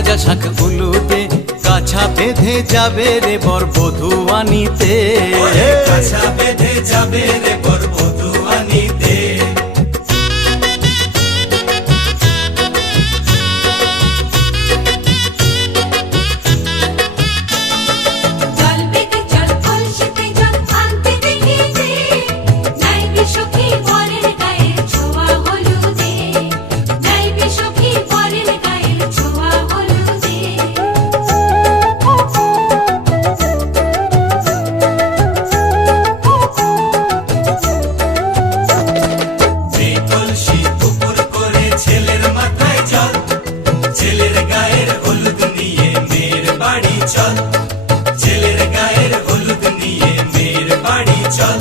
ভাজা শাক উলুতে কাছা বেঁধে যাবে রে বর বধূ আনিতে, কাছা বেঁধে যাবে রে বর বধূ আনিতে। ছেলের গায়ের হলুদ নিয়ে মেয়ের বাড়ি চল, ছেলের গায়ের হলুদ নিয়ে মেয়ের বাড়ি চল।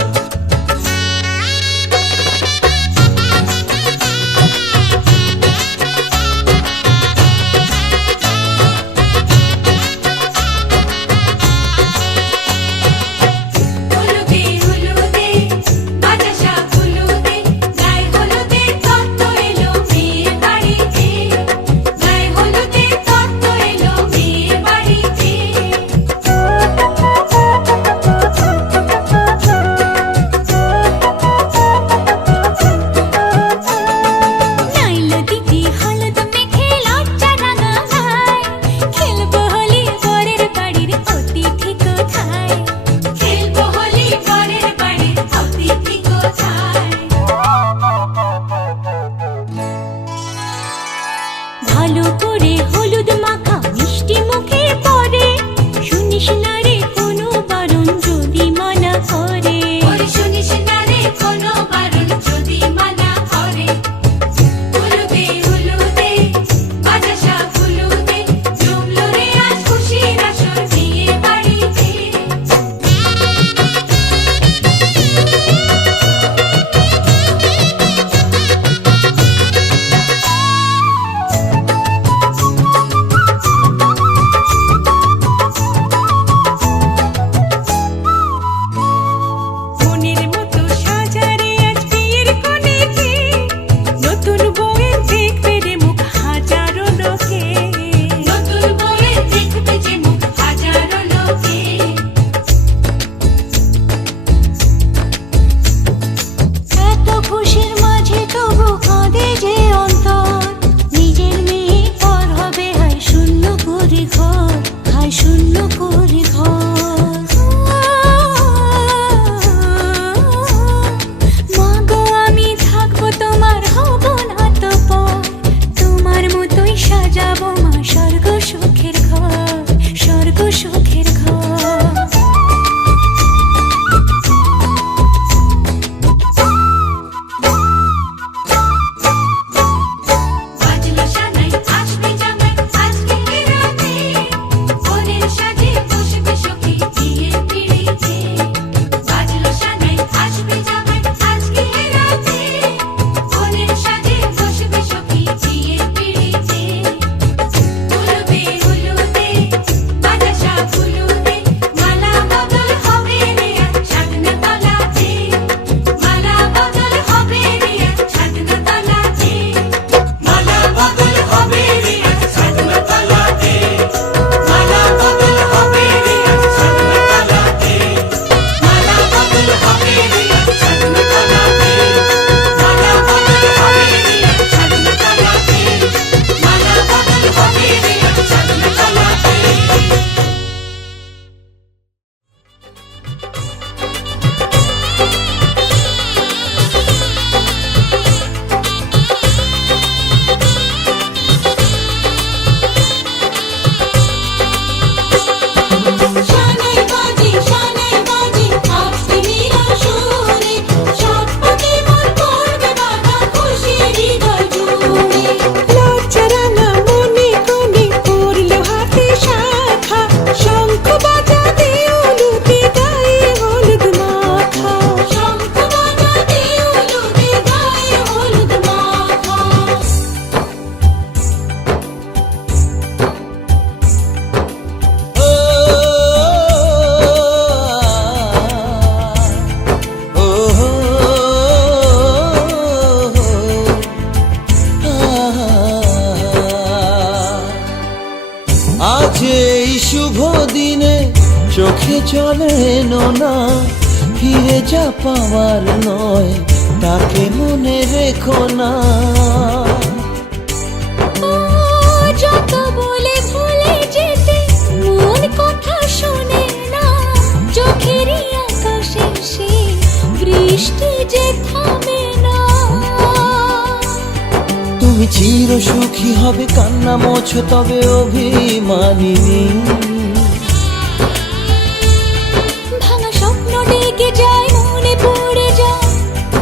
আজ এই শুভ দিনে চোখে চলে না, ফিরে যা পাওয়ার নয় তাকে মনে রেখো না। ও যত বলে ভুলে যেতে মন কথা শোনে না, চোখেরই আকাশে সে বৃষ্টি যে থামে না। তুমি চির সুখী হবে কান্না মোছো তবে অভিমানিনী। ভাঙা স্বপ্ন ডেকে যায় মনে পড়ে যায়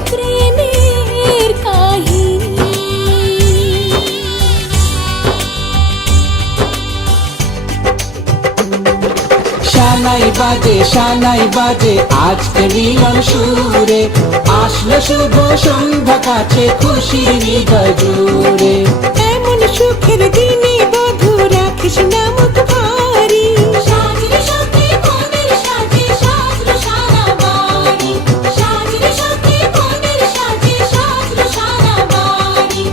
প্রেমের কাহিনী। শানাই বাজে আজকে মিলন সুরে, আসলো শুভ সন্ধ্যা কাছে খুশির হৃদয় জুড়ে। এমন সুখের দিনে বধূ রাখিস না মুখ ভারী, সাজরে সাথে মনের সাজে সাজলো সারা বাড়ি, সাজরে সাথে মনের সাজে সাজলো সারা বাড়ি।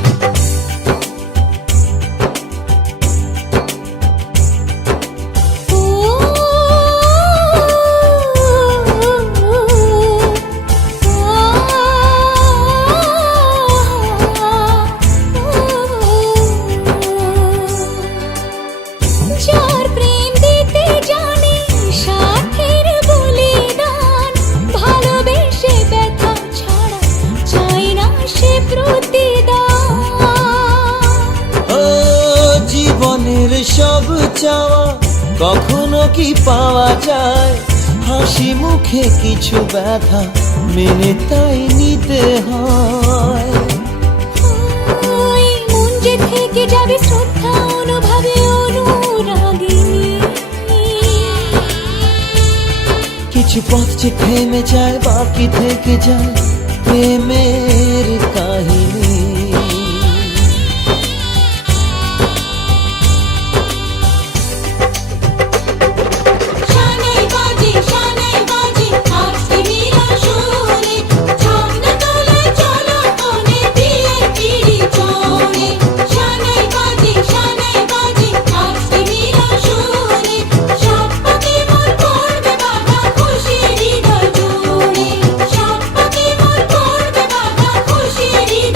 যার প্রেম দিতে জানে সাথের বলিদান, ভালোবেসে ব্যথা ছাড়া চাই না সে প্রতিদান। ও জীবনের সব চাওয়া কখনো কি পাওয়া যায়, হাসি মুখে কিছু ব্যথা মেনে তাই নিতে হয়। ওই মন যে থেকে যাবে শ্রদ্ধা অনুভবে অনুরাগিনী। কিছু পথ যে থেমে যায় বাকি থেকে যায় প্রেমের কাহিনী। শানাই বাজে আজকে মিলন সুরে, ঝর্ণা তোলায় চলো কোণে বিয়ের পিঁড়ি চড়ে। শানাই বাজে আজকে মিলন সুরে, সব পাখি মন করবে বাধা খুশির হৃদয় জুড়ে, সব পাখি মন করবে বাধা খুশির হৃদয়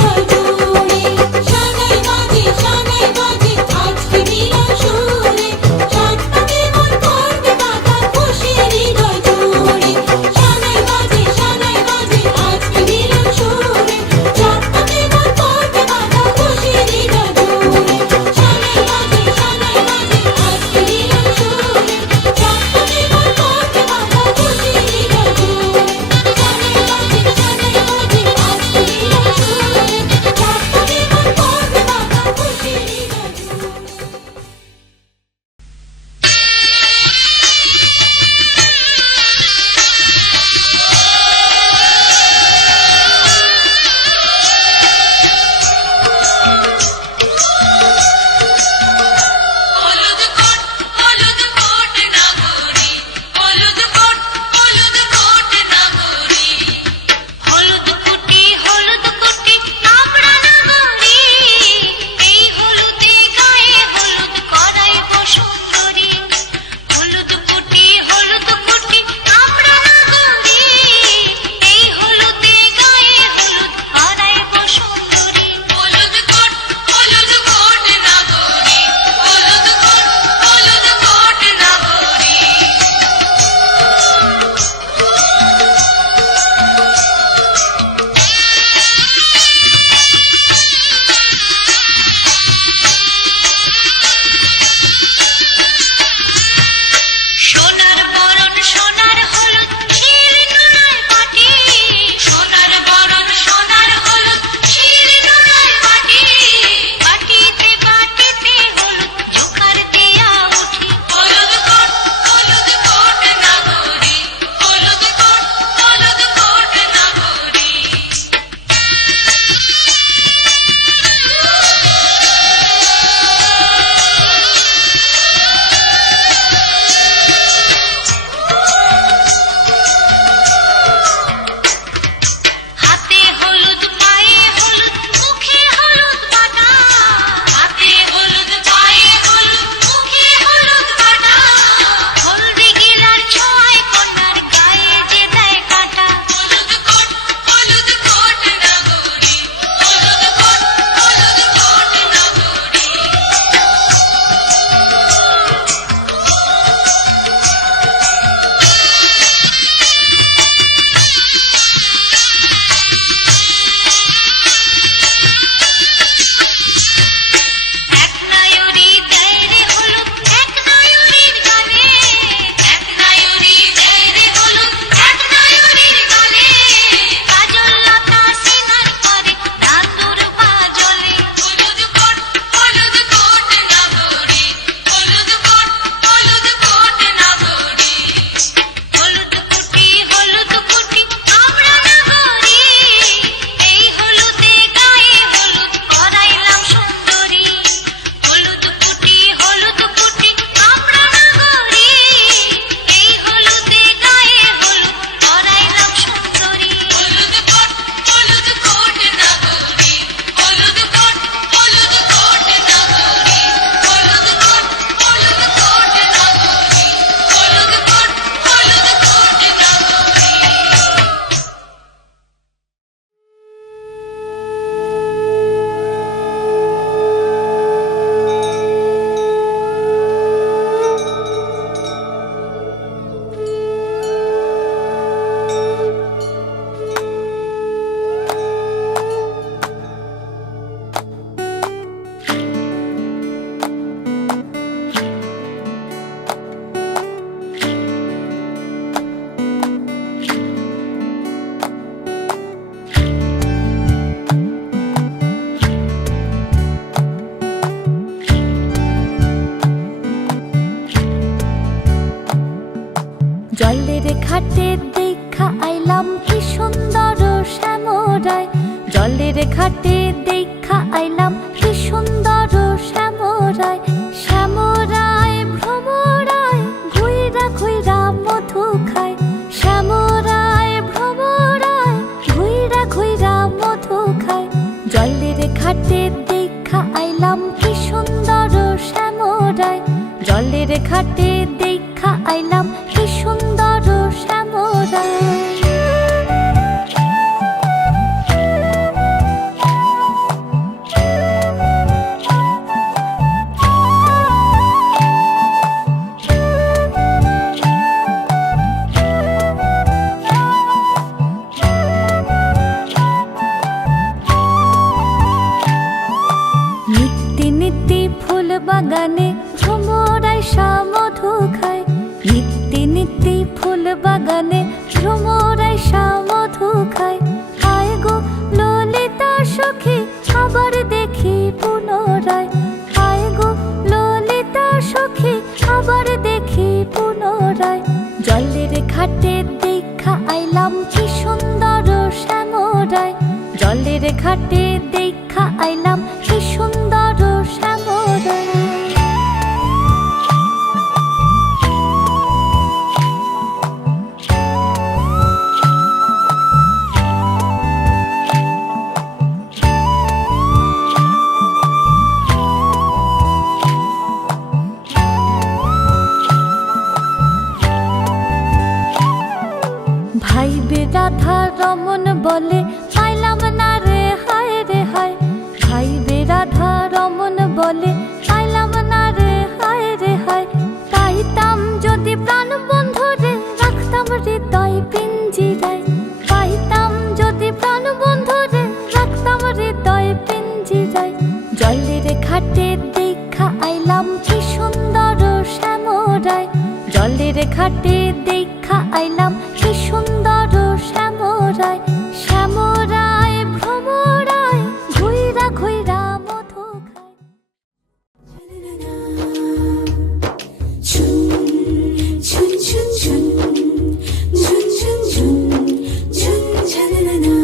জলের ঘাটে দেখা আইলাম কি সুন্দর শ্যামরায়, জলের ঘাটে দেখা আইলাম কি সুন্দর শ্যামরায়। শ্যামরায় ভ্রমরায় ঘুইরা ঘুইরা মধু খায়, শ্যামরায় ভ্রমরায় ঘুইরা ঘুইরা মধু খায়। জলের ঘাটে দেখা আইলাম কি সুন্দর শ্যামরায়, জলের ঘাটে দেখা আইলাম কি সুন্দর শ্যামরায়। নিত্যি নিত্যি ফুল বাগানে ভ্রমরায় মধু খায়, নিত্যি নিত্যি ফুল বাগানে ভ্রমরায় মধু খায়। আয় গো ললিতা সখী আবার দেখি পুনরায়, আয় গো ললিতা সখী আবার দেখি পুনরায়। জলের ঘাটে দেখা আইলাম কি সুন্দর শ্যামরায়, জলের ঘাটে দেখা আইলাম কি সুন্দর শ্যামরায়। ভাই বে রাধা রমন বলে পাইলাম না রে হায় রে হায়, ভাই বে রাধা রমন বলে পাইলাম না রে হায় রে হায়। পাইতাম যদি প্রাণ বন্ধু রে রাখতাম হৃদয় পিঞ্জিরায়, পাইতাম যদি প্রাণ বন্ধু রে রাখতাম হৃদয় পিঞ্জিরায়। জলের ঘাটে দেখা আইলাম কি সুন্দর শ্যামরায়, জলের ঘাটে দেখা আইলাম কি সুন্দর শ্যামরায়। শ্যামরায় ভ্রমরায় ঘুইরা ঘুইরা মধু খায়। ঝুন ঝুন ঝুন ঝুন ঝুন ঝুন ঝুন ঝুন ঝানানা।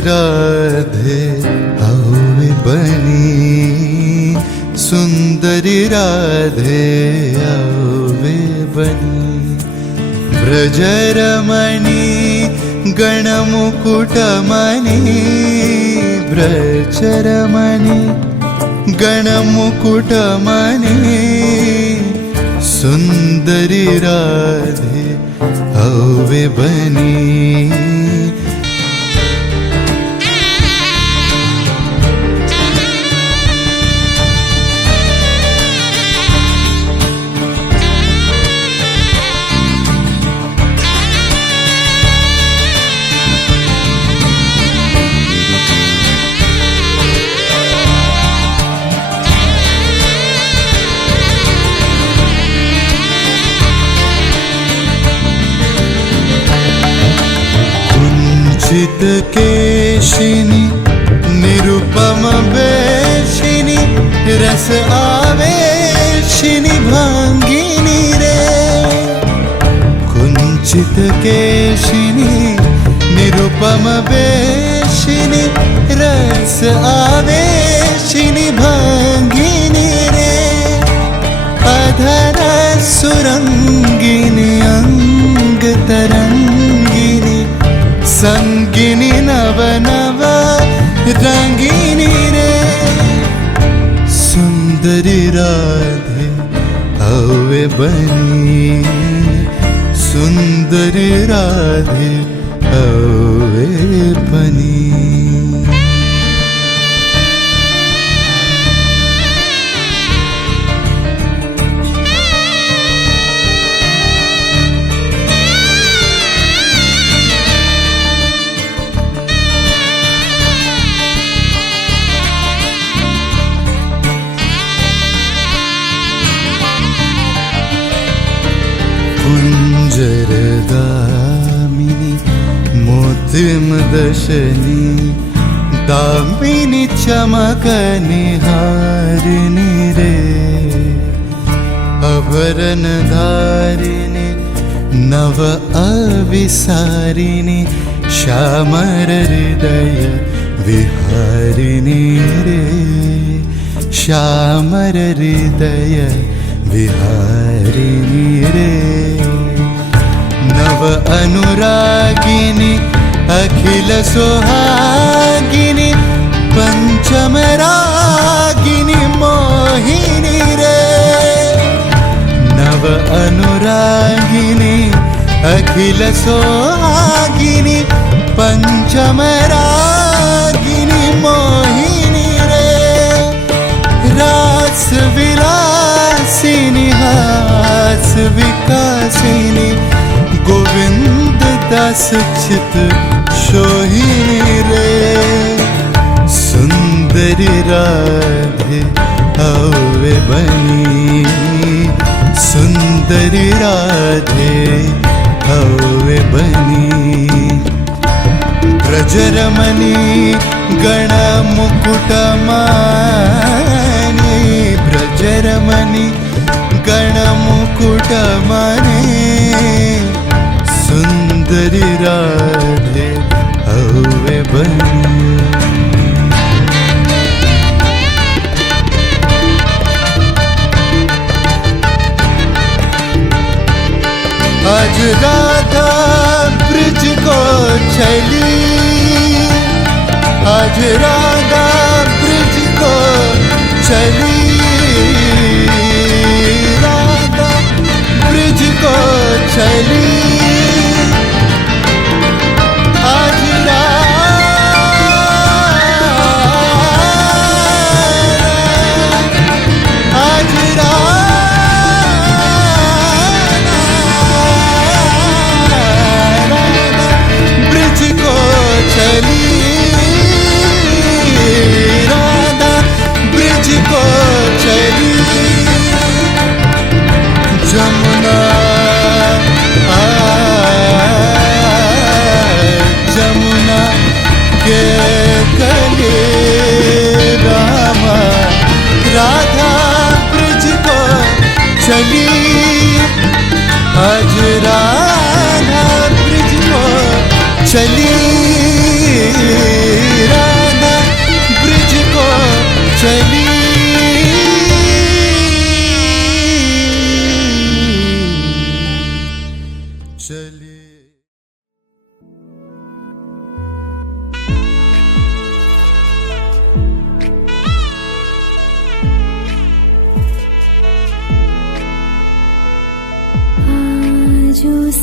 राधे आवे बनी, सुंदरी राधे आवे बनी। ब्रजरमणि गणमुकुटमणि, ब्रजरमणि गणमुकुटमणि, सुंदरी राधे आवे बनी। कुंचित केशिनी निरुपम बेशिनी, रस आवेशिनी भांगिनी रे। कुंचित केशिनी निरुपम बेशिनी, रस आवेशिनी भांगिनी रे। अधर सुरंगिनी अंग तरंगिनी, संगिनी नव नव रंगिनी रे। सुंदरी राधे आवे बनी, सुंदरी राधे आवे बनी। कुञ्जरगामिनी मोतिमदशनी, दामिनी चमकनिहारिणी रे। अभरणधारिणी नव अविसारिणी, श्यामर हृदय विहारिणी रे। श्यामर हृदय विहारिणी रे। नव अनुरागिनी अखिल सुहागिनी, पंचम रागिनी मोहिनी रे। नव अनुरागिनी अखिल सुहागिनी, पंचम रागिनी मोहिनी रे। रास विलासिनी हास विकासिनी, गोविंद दास चित सोहिनी रे। सुंदरी राधे आवे बनी, सुंदरी राधे आवे बनी। ब्रजरमणि गणमुकुटमणि, ब्रजरमणि गणमुकुटमणि, सुंदरी राधे आवे बनी। आज राधा ब्रिज को चली, आज राधा ब्रिज को चली, राधा ब्रिज को चली। आज ब्रिज को चली,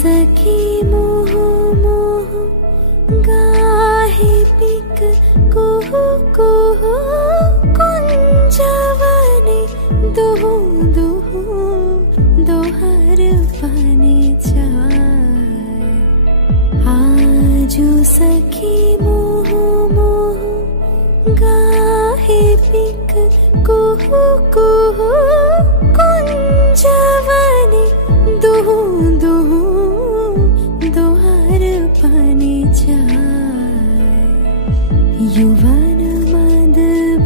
सखी मोह मोह गाहे पिक कुहु कुहु कुंजवने दुहु दुहु दोहर पाने चाय आजो सखी मोह मोह गाहे पिक कुहु कुहु कुंजवने दुहु दुहु दोहर पाने चाय युवन मद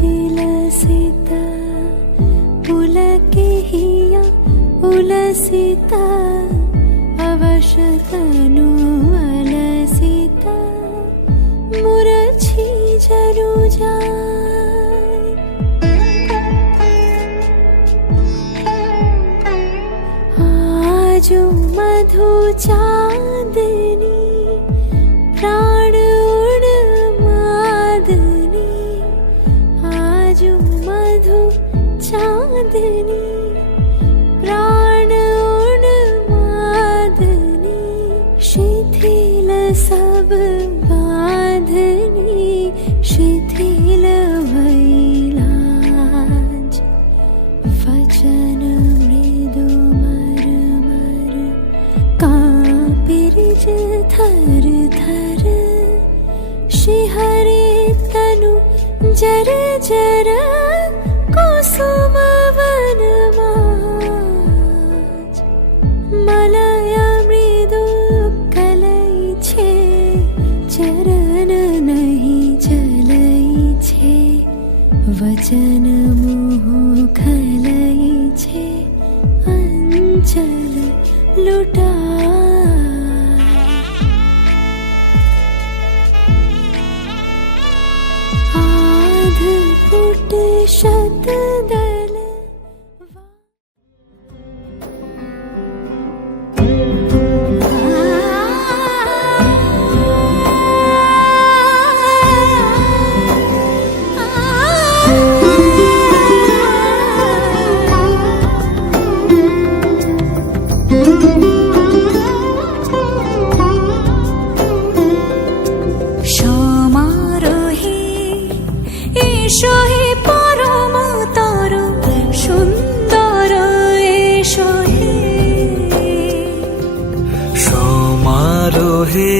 विलसिता पुलके हिया उलसिता अवश्य तनु अलसिता मुरझी जरु जाय आजो मधु चांदनी प्राण उड़ मादनी आजो मधु चांदनी प्राण उड़ मादनी शिथिल सब बांधनी शिथिल भैलाज वचन मृदु मर मर कांपिरिज थर थर शिहरे तनु जर जर कुसुम वन माज मलय मृदु कलई छे चरण नहीं चलई छे वचन मोह खलई छे अंचल लुटा आध फुट शत दल সমারোহে এসো হে পরম তর সুন্দর এসো হে সমারোহে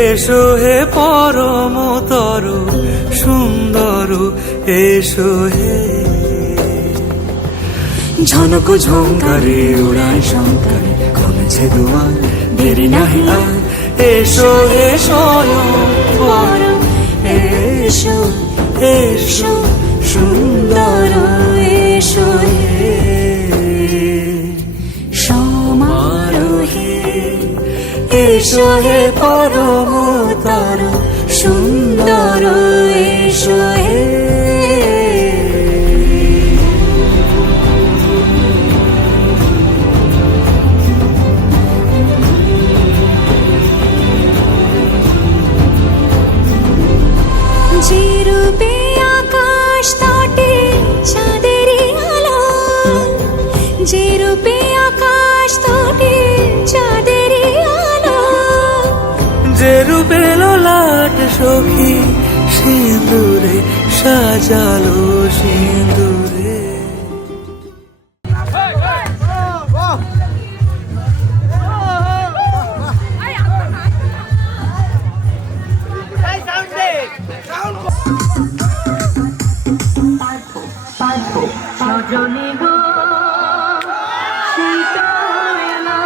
এসো হে পরমতর সুন্দর এসো হে ঝনক ঝঙ্কারে উড়ায় শঙ্কারে কমেছে দুয়ার দেরি নাহি আর এসো হে স্বয়ং পরম এসো এসো সুন্দর এসো হে সমারোহে এসো হে পরমতর সুন্দর এসো হে যে রূপে আকাশ তটে চাঁদেরই আলো যে রূপে আকাশ তটে চাঁদেরই আলো যে রূপে ললাট সখী সিঁদুরে সাজালো সিঁদুরে সজনী গো শীতলা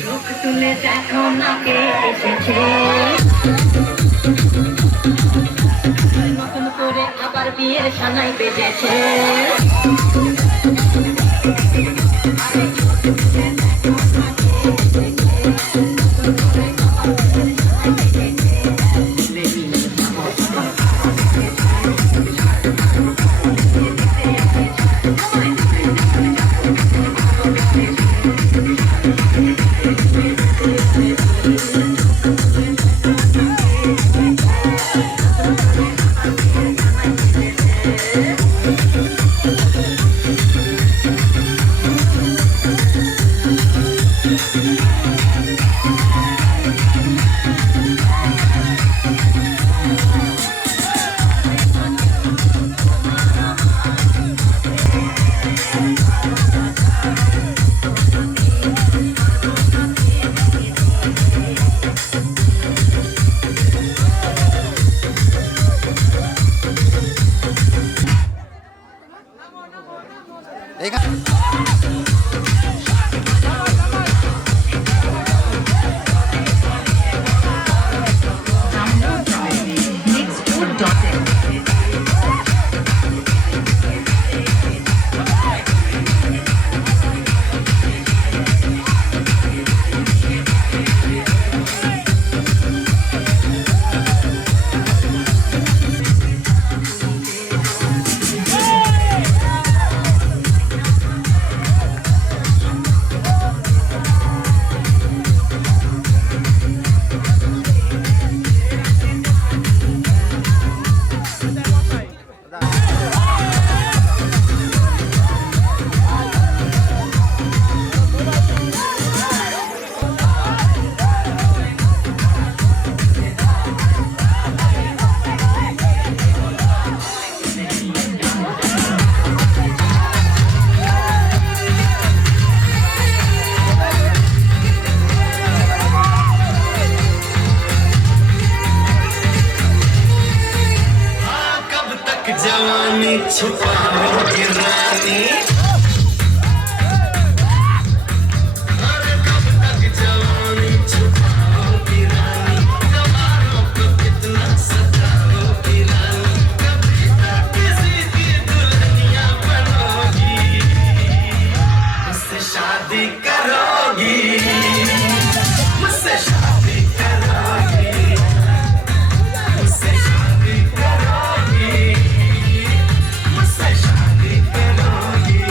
চোখ তুলে দেখো না কে এসেছে নতুন করে আবার বিয়ের সানাই বেজেছে Neeraja.in. जवानी छुपाओगी रानी अरे कब तक जवानी छुपाओगी रानी दीवारों को कितना सताओगी रानी कभी तक किसी की दुल्हनिया बनोगी मुझसे शादी करोगी मुझसे शादी करोगी मुझसे शादी करोगी मुझसे शादी करोगी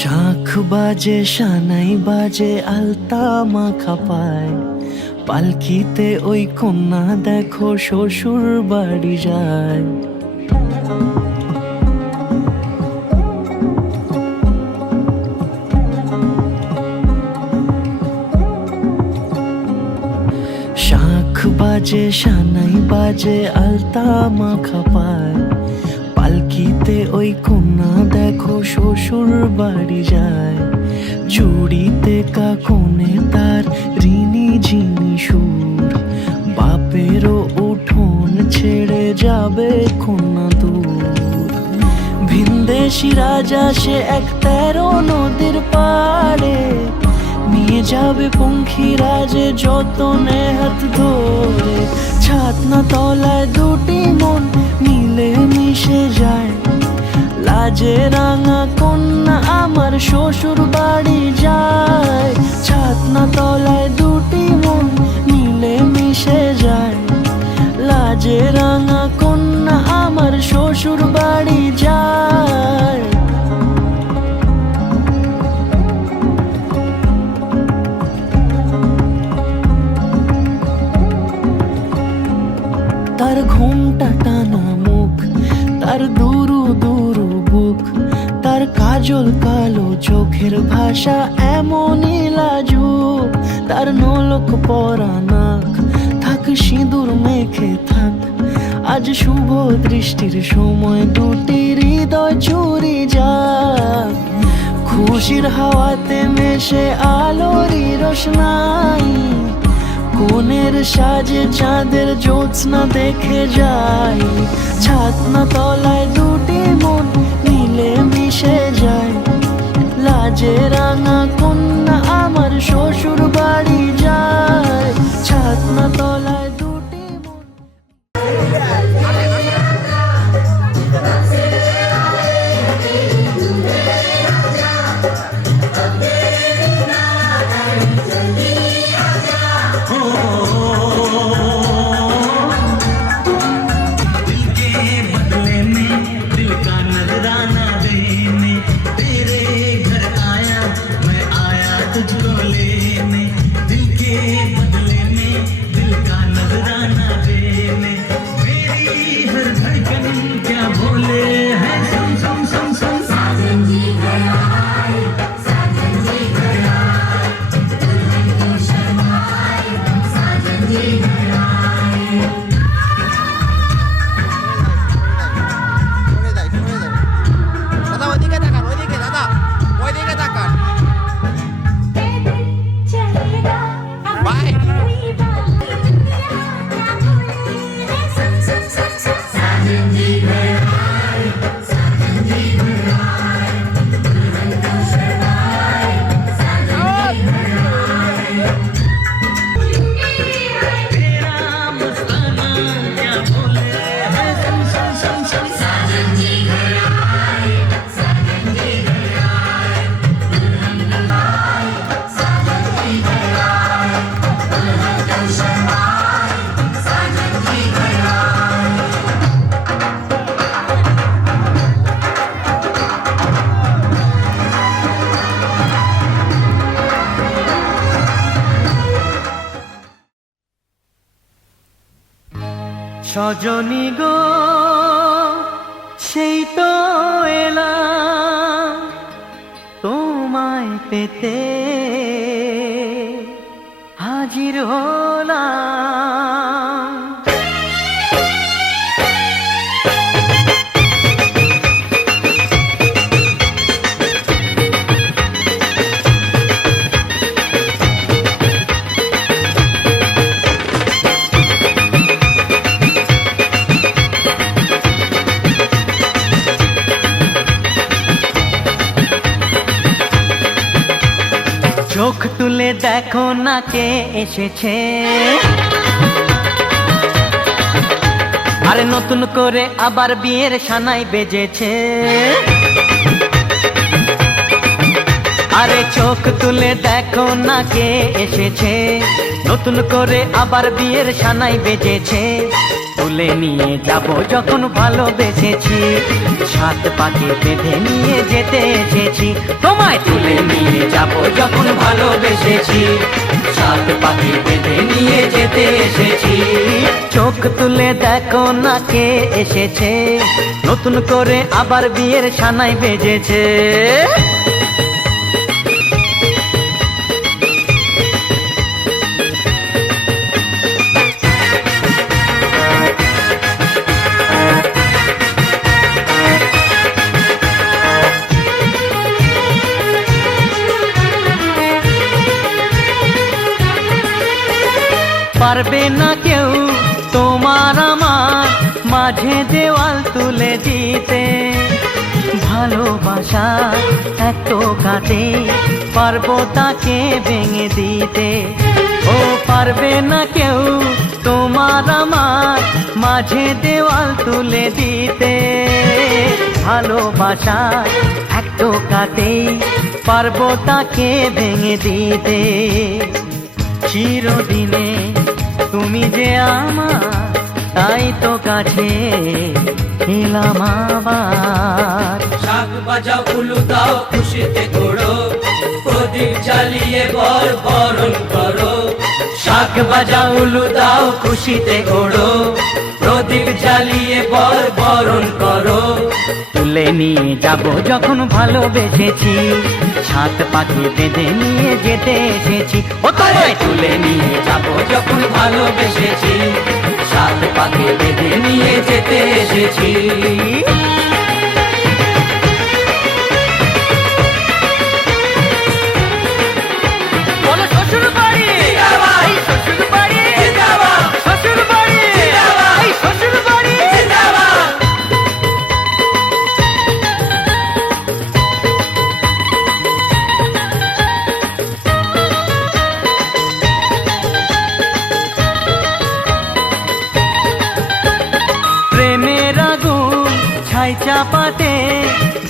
শাঁখ বাজে সানাই বাজে আলতা মাখা পায়, পালকিতে ওই কন্যা দেখো শ্বশুর বাড়ি যায়। শাঁখ বাজে সানাই বাজে আলতা মাখা পায়, পালকিতে ওই কন্যা দেখো শ্বশুর বাড়ি যায়। জুড়িতে কাকনে তার ঋণী ঝিনি সুর, বাপেরও উঠোন ছেড়ে যাবে কন্যা দূর। ভিনদেশি রাজা সে এক 13 নদীর পাড়ে, নিয়ে যাবে পঙ্খী রাজে যতনে হাত ধরে। ছাতনা তলায় দুটি মন মিলে মিশে যায়, লাজে রাঙা কন্যা আমার শ্বশুর বাড়ি যায়। ছাতনা তলায় দুটি মন মিলে মিশে যায়, লাজে রাঙা কন্যা আমার শ্বশুর বাড়ি যায়। তার ঘুমটা টানা মুখ, তার দুরু দুরু বুক, তার কাজল কালো চোখের ভাষা এমনই লাজুক। তার নলক পরা নাক, থাক সিঁদুর মেখে থাক, আজ শুভ দৃষ্টির সময় দুটি হৃদয় চুরি যাক। খুশির হাওয়াতে মেশে আলোরই রোশনাই, কোণের সাজে চাঁদের জ্যোৎস্না দেখে যাই। ছাতনা তলায় দুটি মন মিলে মিশে যায়, লাজে রাঙা কন্যা আমার শ্বশুর বাড়ি যায়। ছাতনা তলায় দুটি মন। সজনী গো সেই তো এলাম তোমায় পেতে, হাজির হলাম। চোখ তুলে দেখো না কে এসেছে, আরে নতুন করে আবার বিয়ের সানাই বেজেছে। আরে চোখ তুলে দেখো না কে এসেছে, নতুন করে আবার বিয়ের সানাই বেজেছে। তুলে নিয়ে যাব যখন ভালোবেসেছি, সাত পাকে বেঁধে নিয়ে যেতে এসেছি। তোমায় তুলে নিয়ে যাব যখন ভালোবেসেছি, সাত পাকে বেঁধে নিয়ে যেতে এসেছি। চোখ তুলে দেখো না কে এসেছে, নতুন করে আবার বিয়ের সানাই বেজেছে। পারবে না কেউ তোমার আমার মাঝে দেওয়াল তুলে দিতে, ভালোবাসা এত কাটে পারবো তাকে ভেঙে দিতে। ও পারবে না কেউ তোমার আমার মাঝে দেওয়াল তুলে দিতে, ভালোবাসা এত কাটে পারবো তাকে ভেঙে দিতে। চিরদিনে তুমি যে আমার, তাই তো কাছে এলাম আবার। শাক বাজাও উলু দাও খুশিতে ঘোড়ো, প্রদীপ জ্বালিয়ে বরণ করো। শাক বাজাও উলু দাও খুশিতে ঘোড়ো, প্রদীপ জ্বালিয়ে বরণ করো। তুলে নিয়ে যাব যখন ভালোবেসেছি, সাত পাকে বেঁধে নিয়ে যেতে এসেছি। ও তোমায় তুলে নিয়ে যাব যখন ভালোবেসেছি, সাত পাকে বেঁধে নিয়ে যেতে এসেছি। বলো শ্বশুর বাড়ি, এই শ্বশুর বাড়ি, শ্বশুর বাড়ি, এই শ্বশুর বাড়ি। প্রেমের আগুন ছাই চাপাতে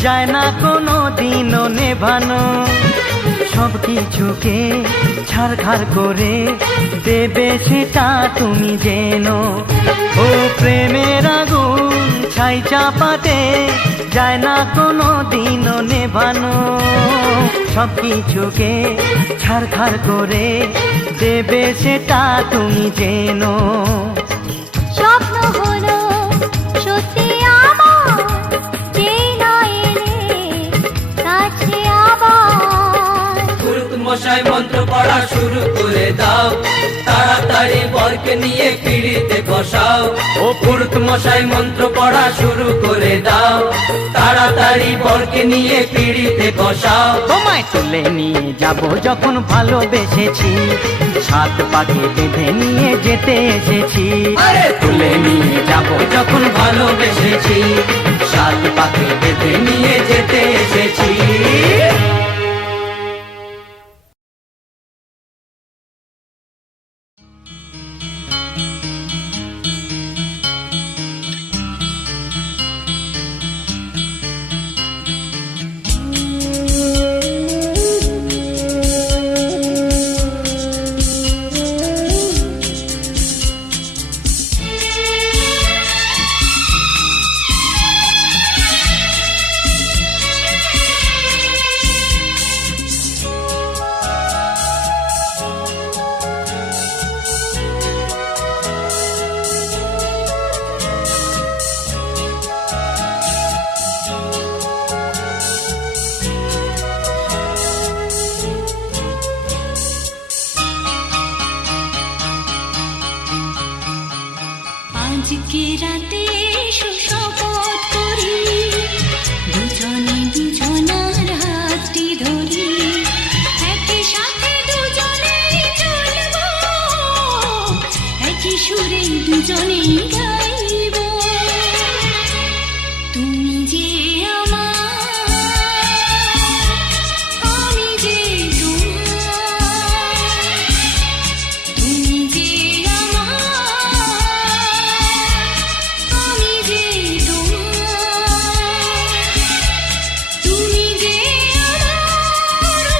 যায় না কোনো দিনও নেভানো, সব কিছুকে ছাড়খাড় করে দেবে সেটা তুমি জেনো। ও প্রেমের আগুন ছাই চাপাতে যায় না কোনো দিনও নেভানো, সব কিছুকে ছাড়খাড় করে দেবে সেটা তুমি জেনো। স্বপ্ন হলো সত্যি আমার, যেই না এলে কাছে আবার। পুরুত মশাই মন্ত্র পড়া শুরু করে দাও, তাড়াতাড়ি বরকে নিয়ে পিড়িতে বসাও। ও পুরুত মশাই মন্ত্র পড়া শুরু করে দাও, তাড়াতাড়ি বরকে নিয়ে পিড়িতে বসাও। তোমায় তুলে নিয়ে যাব যখন ভালোবেসেছি, সাত পাকে বেঁধে নিয়ে যেতে এসেছি। আরে তুলে নিয়ে যাব যখন ভালোবেসেছি, সাত পাকে বেঁধে নিয়ে যেতে এসেছি। আজকে রাতে সুশপথ করি, দুজনে দুজনার হাতটি ধরি, একই সাথে দুজনেই চলবো, একই সুরে দুজনেই গাইব। তুমি যে আমার, আমি যে তোমার, তুমি যে তুমি যে আমার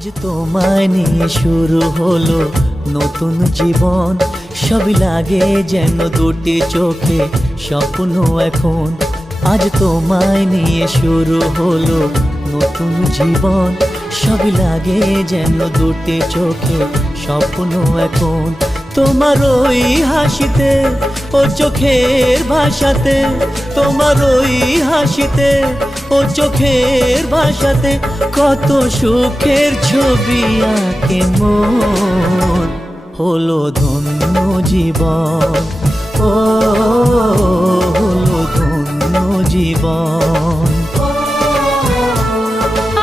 আজ তোমায় নিয়ে শুরু হলো নতুন জীবন, সবই লাগে যেন দুটি চোখে স্বপ্ন এখন। আজ তোমায় নিয়ে শুরু হলো নতুন জীবন, সবই লাগে যেন দুটি চোখে স্বপ্ন এখন। তোমার ওই হাসিতে ও চোখের ভাষাতে, তোমার ওই হাসিতে ও চোখের ভাষাতে কত সুখের ছবি আঁকে মন। হলো ধন্য জীবন, ও হলো ধন্য জীবন।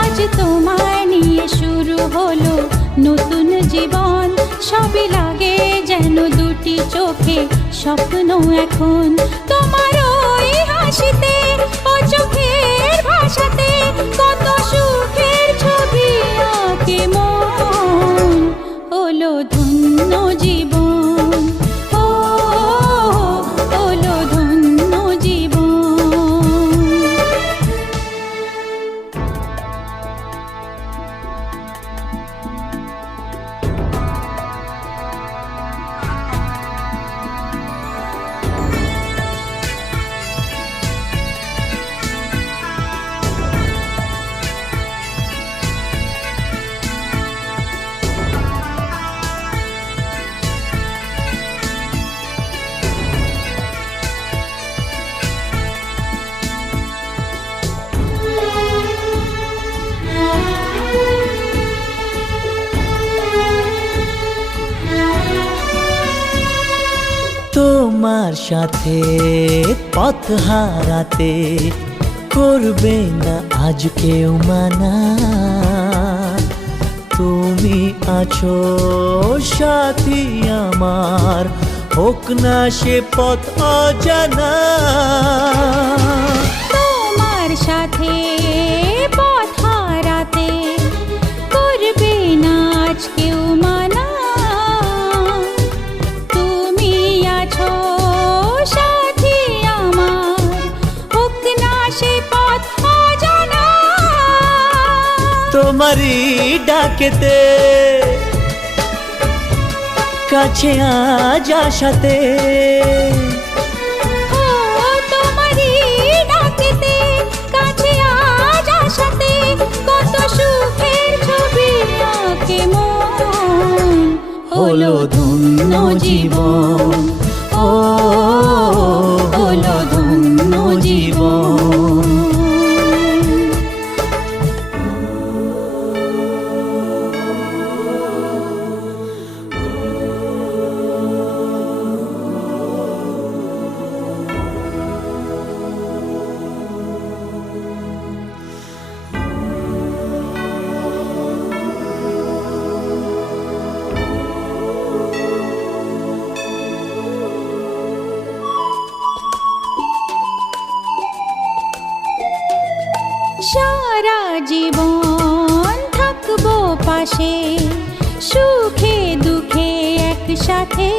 আজ তোমায় নিয়ে শুরু হলো নতুন জীবন, সবই লাগে যেন দুটি চোখে স্বপ্ন এখন। তোমার ওই হাসিতে ও চোখের ভাষাতে কত সুখের ছবি আঁকে মন। হলো ধন্য জীবন, ও হলো ধন্য জীবন। তোমার সাথে পথ হারাতে করবে না আজ কেউ মানা। তুমি আছো সাথী আমার, হোক না সে পথ অজানা। তোমার সাথে পথ হারাতে করবে না আজ কেউ মানা। তুমি আছো সাথী আমার, হোক না সে পথ অজানা। তোমারই ডাকেতে কাছে আজ আসাতে, ও তোমারই ডাকেতে কাছে আজ আসাতে কত সুখের ছবি আঁকে মন। হলো ধন্য জীবন, ও হলো ধন্য জীবন। সারা জীবন থাকবো পাশে, সুখে দুঃখে একসাথে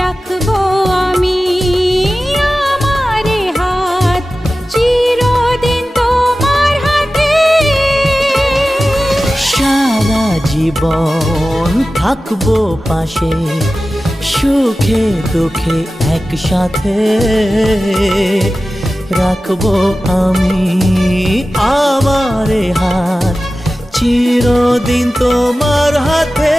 রাখবো আমি আমার হাত চিরদিন তোমার হাতে। সারা জীবন থাকবো পাশে, সুখে দুঃখে একসাথে রাখবো আমি আমার হাত চিরদিন তোমার হাতে।